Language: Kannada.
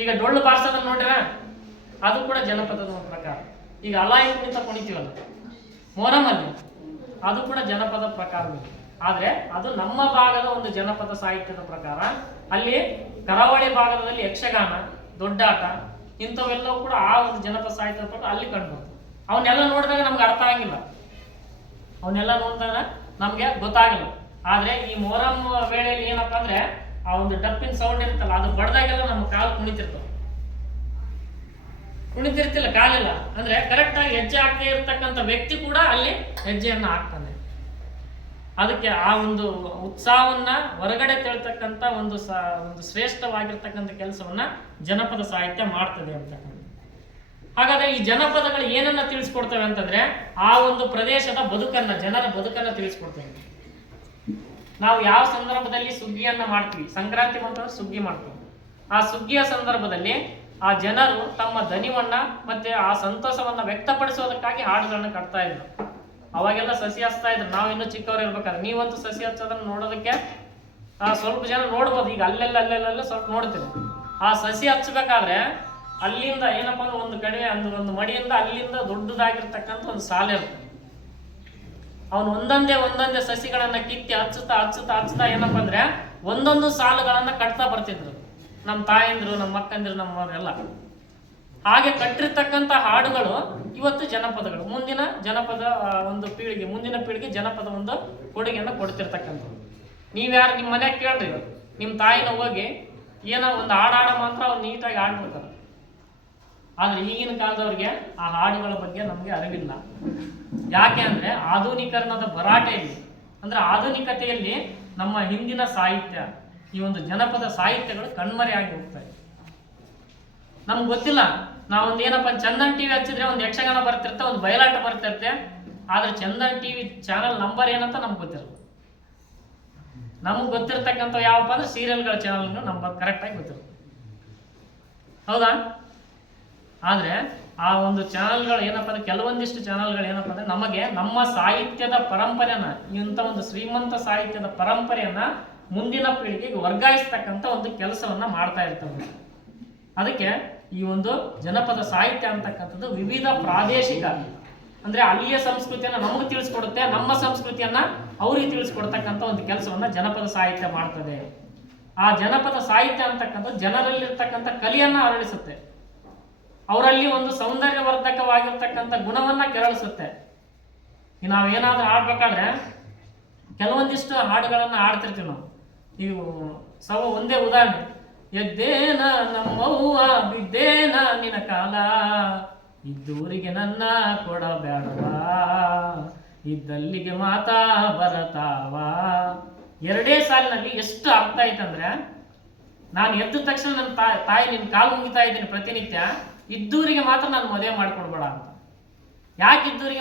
ಈಗ ಡೊಳ್ಳು ಬಾರ್ಸೋದನ್ನ ನೋಡ್ರ ಅದು ಕೂಡ ಜನಪದದ ಒಂದು ಪ್ರಕಾರ. ಈಗ ಅಲಾಯಿ ಕುಣಿತ ಕುಣಿತೀವಲ್ಲ ಮೊಹರಮಲ್ಲಿ ಅದು ಕೂಡ ಜನಪದ ಪ್ರಕಾರ ಆದರೆ ಅದು ನಮ್ಮ ಭಾಗದ ಒಂದು ಜನಪದ ಸಾಹಿತ್ಯದ ಪ್ರಕಾರ. ಅಲ್ಲಿ ಕರಾವಳಿ ಭಾಗದಲ್ಲಿ ಯಕ್ಷಗಾನ ದೊಡ್ಡಾಟ ಇಂಥವೆಲ್ಲವೂ ಕೂಡ ಆ ಒಂದು ಜನಪದ ಸಾಹಿತ್ಯದ ಪ್ರಕಾರ ಅಲ್ಲಿ ಕಂಡುಬರ್ತದೆ ಅವನ್ನೆಲ್ಲ ನೋಡಿದಾಗ ನಮ್ಗೆ ಅರ್ಥ ಆಗಿಲ್ಲ ಅವನ್ನೆಲ್ಲ ನೋಡಿದಾಗ ನಮಗೆ ಗೊತ್ತಾಗಿಲ್ಲ. ಆದರೆ ಈ ಮೊಹರಂ ವೇಳೆಯಲ್ಲಿ ಏನಪ್ಪ ಅಂದ್ರೆ ಆ ಒಂದು ಡಪ್ಪಿನ ಸೌಂಡ್ ಇರುತ್ತಲ್ಲ ಅದು ಬಡ್ದಾಗೆಲ್ಲ ನಮ್ಮ ಕಾಲು ಕುಣಿತಿರ್ತವೆ. ಕುಣಿತಿರ್ತಿಲ್ಲ ಕಾಲಿಲ್ಲ. ಅಂದ್ರೆ ಕರೆಕ್ಟ್ ಆಗಿ ಹೆಜ್ಜೆ ಹಾಕದೇ ಇರತಕ್ಕಂಥ ವ್ಯಕ್ತಿ ಕೂಡ ಅಲ್ಲಿ ಹೆಜ್ಜೆಯನ್ನು ಹಾಕ್ತಾನೆ. ಅದಕ್ಕೆ ಆ ಒಂದು ಉತ್ಸಾಹವನ್ನ ಹೊರಗಡೆ ತಳ್ತಕ್ಕಂಥ ಒಂದು ಸ, ಒಂದು ಶ್ರೇಷ್ಠವಾಗಿರ್ತಕ್ಕಂಥ ಕೆಲಸವನ್ನ ಜನಪದ ಸಾಹಿತ್ಯ ಮಾಡ್ತದೆ ಅಂತಕ್ಕಂಥ ಹಾಗಾದ್ರೆ ಈ ಜನಪದಗಳು ಏನನ್ನ ತಿಳಿಸ್ಕೊಡ್ತವೆ ಅಂತಂದ್ರೆ ಆ ಒಂದು ಪ್ರದೇಶದ ಬದುಕನ್ನ, ಜನರ ಬದುಕನ್ನ ತಿಳಿಸ್ಕೊಡ್ತವೆ. ನಾವು ಯಾವ ಸಂದರ್ಭದಲ್ಲಿ ಸುಗ್ಗಿಯನ್ನ ಮಾಡ್ತೀವಿ? ಸಂಕ್ರಾಂತಿ ಬಂತಂದ್ರೆ ಸುಗ್ಗಿ ಮಾಡ್ತೀವಿ. ಆ ಸುಗ್ಗಿಯ ಸಂದರ್ಭದಲ್ಲಿ ಆ ಜನರು ತಮ್ಮ ದನಿವನ್ನ ಮತ್ತೆ ಆ ಸಂತೋಷವನ್ನ ವ್ಯಕ್ತಪಡಿಸೋದಕ್ಕಾಗಿ ಹಾಡುಗಳನ್ನ ಕಟ್ತಾ ಇದ್ರು. ಅವಾಗೆಲ್ಲ ಸಸಿ ಹಚ್ತಾ ಇದ್ರು. ನಾವು ಇನ್ನೂ ಚಿಕ್ಕವ್ರು ಇರ್ಬೇಕಾದ್ರೆ. ನೀವಂತೂ ಸಸಿ ಹಚ್ಚೋದನ್ನ ನೋಡೋದಕ್ಕೆ ಸ್ವಲ್ಪ ಜನ ನೋಡ್ಬೋದು. ಈಗ ಅಲ್ಲೆಲ್ಲ ಅಲ್ಲೆಲ್ಲ ಸ್ವಲ್ಪ ನೋಡ್ತೀವಿ. ಆ ಸಸಿ ಹಚ್ಚಬೇಕಾದ್ರೆ ಅಲ್ಲಿಂದ ಏನಪ್ಪ ಅಂದ್ರೆ ಒಂದು ಕಡಿಮೆ ಒಂದು ಒಂದು ಮಡಿಯಿಂದ ಅಲ್ಲಿಂದ ದೊಡ್ಡದಾಗಿರ್ತಕ್ಕಂಥ ಒಂದು ಸಾಲೆ ಇರುತ್ತೆ. ಅವನು ಒಂದೊಂದೇ ಒಂದೊಂದೇ ಸಸಿಗಳನ್ನ ಕಿತ್ತಿ ಹಚ್ಚುತ್ತಾ ಹಚ್ಚುತ್ತಾ ಹಚ್ಚುತ್ತಾ ಏನಪ್ಪ ಅಂದ್ರೆ ಒಂದೊಂದು ಸಾಲುಗಳನ್ನ ಕಟ್ತಾ ಬರ್ತಿದ್ರು. ನಮ್ಮ ತಾಯಂದ್ರು ನಮ್ಮ ಮಕ್ಕಂದ್ರು ನಮ್ಮವರೆಲ್ಲ ಹಾಗೆ ಕಟ್ಟಿರ್ತಕ್ಕಂಥ ಹಾಡುಗಳು ಇವತ್ತು ಜನಪದಗಳು. ಮುಂದಿನ ಜನಪದ ಒಂದು ಪೀಳಿಗೆ, ಮುಂದಿನ ಪೀಳಿಗೆ ಜನಪದ ಒಂದು ಕೊಡುಗೆಯನ್ನು ಕೊಡ್ತಿರ್ತಕ್ಕಂಥದ್ದು. ನೀವ್ಯಾರು ನಿಮ್ಮ ಮನ್ಯಾಗ ಕೇಳ್ರಿ. ನಿಮ್ಮ ತಾಯಿನ ಹೋಗಿ ಏನೋ ಒಂದು ಹಾಡೋ ಮಾತ್ರ ಅವ್ರು ನೀಟಾಗಿ ಹಾಡ್ಬಿಡ್ತಾರೆ. ಆದ್ರೆ ಈಗಿನ ಕಾಲದವ್ರಿಗೆ ಆ ಹಾಡುಗಳ ಬಗ್ಗೆ ನಮಗೆ ಅರಿವಿಲ್ಲ. ಯಾಕೆ ಅಂದ್ರೆ ಆಧುನೀಕರಣದ ಭರಾಟೆಯಲ್ಲಿ ಅಂದ್ರೆ ಆಧುನಿಕತೆಯಲ್ಲಿ ನಮ್ಮ ಹಿಂದಿನ ಸಾಹಿತ್ಯ, ಈ ಒಂದು ಜನಪದ ಸಾಹಿತ್ಯಗಳು ಕಣ್ಮರೆಯಾಗಿ ಹೋಗ್ತವೆ ನಮ್ಗೆ ಗೊತ್ತಿಲ್ಲ ನಾವೊಂದು ಏನಪ್ಪ ಚಂದನ್ ಟಿವಿ ಹಚ್ಚಿದ್ರೆ ಒಂದು ಯಕ್ಷಗಾನ ಬರ್ತಿರುತ್ತೆ, ಒಂದು ಬಯಲಾಟ ಬರ್ತಿರುತ್ತೆ. ಆದ್ರೆ ಚಂದನ್ ಟಿವಿ ಚಾನಲ್ ನಂಬರ್ ಏನಂತ ನಮ್ಗೆ ಗೊತ್ತಿರಲ್ಲ ನಮ್ಗೆ ಗೊತ್ತಿರ್ತಕ್ಕಂಥ ಯಾವಪ್ಪ ಅಂದ್ರೆ ಸೀರಿಯಲ್ಗಳ ಚಾನಲ್ ನಂಬರ್ ಕರೆಕ್ಟಾಗಿ ಗೊತ್ತಿರುತ್ತೆ ಹೌದಾ? ಆದ್ರೆ ಆ ಒಂದು ಚಾನಲ್ಗಳು ಏನಪ್ಪ ಅಂದ್ರೆ ಕೆಲವೊಂದಿಷ್ಟು ಚಾನಲ್ಗಳು ಏನಪ್ಪ ಅಂದ್ರೆ ನಮಗೆ ನಮ್ಮ ಸಾಹಿತ್ಯದ ಪರಂಪರೆಯನ್ನ ಇಂಥ ಒಂದು ಶ್ರೀಮಂತ ಸಾಹಿತ್ಯದ ಪರಂಪರೆಯನ್ನ ಮುಂದಿನ ಪೀಳಿಗೆಗೆ ವರ್ಗಾಯಿಸ್ತಕ್ಕಂಥ ಒಂದು ಕೆಲಸವನ್ನ ಮಾಡ್ತಾ ಇರ್ತವೆ. ಅದಕ್ಕೆ ಈ ಒಂದು ಜನಪದ ಸಾಹಿತ್ಯ ಅಂತಕ್ಕಂಥದ್ದು ವಿವಿಧ ಪ್ರಾದೇಶಿಕ, ಅಂದ್ರೆ ಅಲ್ಲಿಯ ಸಂಸ್ಕೃತಿಯನ್ನ ನಮಗೆ ತಿಳಿಸ್ಕೊಡುತ್ತೆ, ನಮ್ಮ ಸಂಸ್ಕೃತಿಯನ್ನ ಅವ್ರಿಗೆ ತಿಳಿಸ್ಕೊಡ್ತಕ್ಕಂಥ ಒಂದು ಕೆಲಸವನ್ನ ಜನಪದ ಸಾಹಿತ್ಯ ಮಾಡ್ತದೆ. ಆ ಜನಪದ ಸಾಹಿತ್ಯ ಅಂತಕ್ಕಂಥದ್ದು ಜನರಲ್ಲಿರ್ತಕ್ಕಂಥ ಕಲಿಯನ್ನ ಅರಳಿಸುತ್ತೆ. ಅವರಲ್ಲಿ ಒಂದು ಸೌಂದರ್ಯವರ್ಧಕವಾಗಿರ್ತಕ್ಕಂಥ ಗುಣವನ್ನ ಕೆರಳಿಸುತ್ತೆ. ಈಗ ನಾವೇನಾದ್ರೂ ಆಡ್ಬೇಕಾದ್ರೆ ಕೆಲವೊಂದಿಷ್ಟು ಹಾಡುಗಳನ್ನು ಹಾಡ್ತಿರ್ತೀವಿ ನಾವು. ಇವು ಸವ ಒಂದೇ ಉದಾಹರಣೆ. ಎದ್ದೇನ ನಮ್ಮವ್ವ ಬಿದ್ದೇನ ನಿನ ಕಾಲ. ಇದ್ದೂರಿಗೆ ನನ್ನ ಕೊಡಬೇಡವಾ ಇದ್ದಲ್ಲಿಗೆ ಮಾತಾ ಬರತಾವ. ಎರಡೇ ಸಾಲಿನಲ್ಲಿ ಎಷ್ಟು ಅರ್ಥ ಆಯ್ತಂದ್ರೆ ನಾನು ಎದ್ದ ತಕ್ಷಣ ನನ್ನ ತಾಯಿ ನಿನ್ನ ಕಾಲು ಮುಗಿತಾ ಇದ್ದೀನಿ ಪ್ರತಿನಿತ್ಯ, ಇದ್ದೂರಿಗೆ ಮಾತ್ರ ನಾನು ಮದುವೆ ಮಾಡ್ಕೊಡ್ಬೇಡ ಅಂತ. ಯಾಕೆ ಇದ್ದೂರಿಗೆ